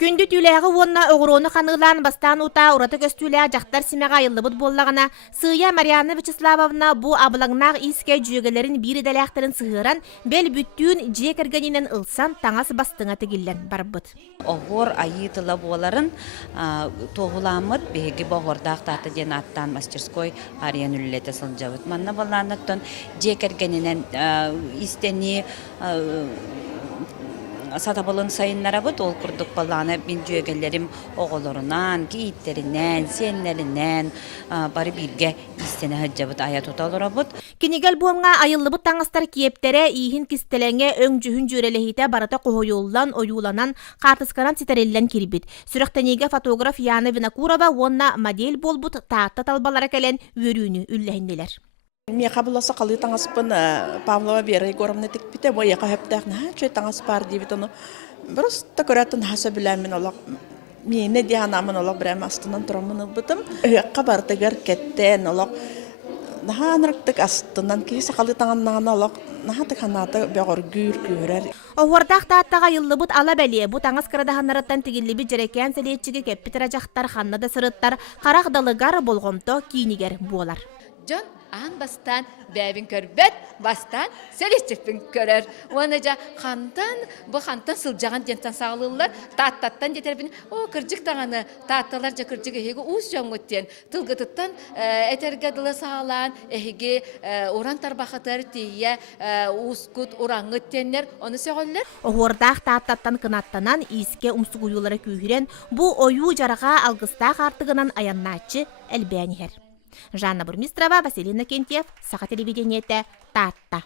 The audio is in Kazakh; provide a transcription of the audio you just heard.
Күндү түләгы онна оғыроны қанығылан бастан ута ураты көстүлә жақтар симеға айылыбыт боллағына Сыя Марьяна Вячеславовна бу абылаңнақ иске жүйегелерін бири дәләқтірін сығыран бәл бүттүүн жекергенінен ылсан таңас бастыңа тегіллен барбыт. Оғыр айытылы боларын тоғыламыд беги бағырдақ таты ден аттан мастерской ариян үлілеті сылжабыт. Манна боларнаттан жекергенінен истені сатабылын сайынлара бұд, ол күрдік баланы мен жүйегелерім оғылырынан, кейіттерінен, сенлерінен бары бірге истені ғыджабыд, аят ұталыра бұд. Кинигел буамга айыллыбыт таңыстар киептере ийхин кистелеңе өң жүхін жүрелехите барата қоғойоллан, ойуланан, қартыскаран ситереллен кирбит. Сүріқтенеге фотограф Яна Винокурова онна модель болбут таатта талбалара келен өрүүнү үлләхиннелер. Мне қабыласа қалы таңаспын Павлова Вера Егоровна текпите, бой яқа хөптәқна, чөй таңас бар дейбіт оны. Просто көрәттін хаса біләмін олақ, мені дианамын олақ бірәм астынан тұрамын ұлбытым. Өйаққа бардығыр кеттен олақ, наға анырықтық астынан кейсі қалы таңаннаған олақ, наға тықанаты бәғыр гүр көрер. Оғырдақ тааттаға йыллыбыт ала бәлие, бұ таңыз кырадағанараттан тегілі жерекен сәлетчіге кәппітіра жақтар ханнада сырыттар, қарақ далығар болғымто кейінігер болар. Жон ан бастан бәбін көрбет, бастан сәлестікпін көрер. Оны жа қантан, бұл қантан сылжаған дентан сағылылар, тааттаттан жетербін, о, кіржік тағаны, таатталар жа кіржік әйгі ұз жон өттен, тұлғытыттан әтергеділі сағалан, әйгі оран тарбақытар тейе, ұскут, оран өттенлер, оны сөғілер. Оғырдақ тааттаттан кынаттанан иске умсуг уюлары күйірен, бұ ойу жараға алғыстақ артығынан аяннатчы әлбәнігер. Жанна Бурмистрова, Василина Кентьев, Саха телевидениете, Татта.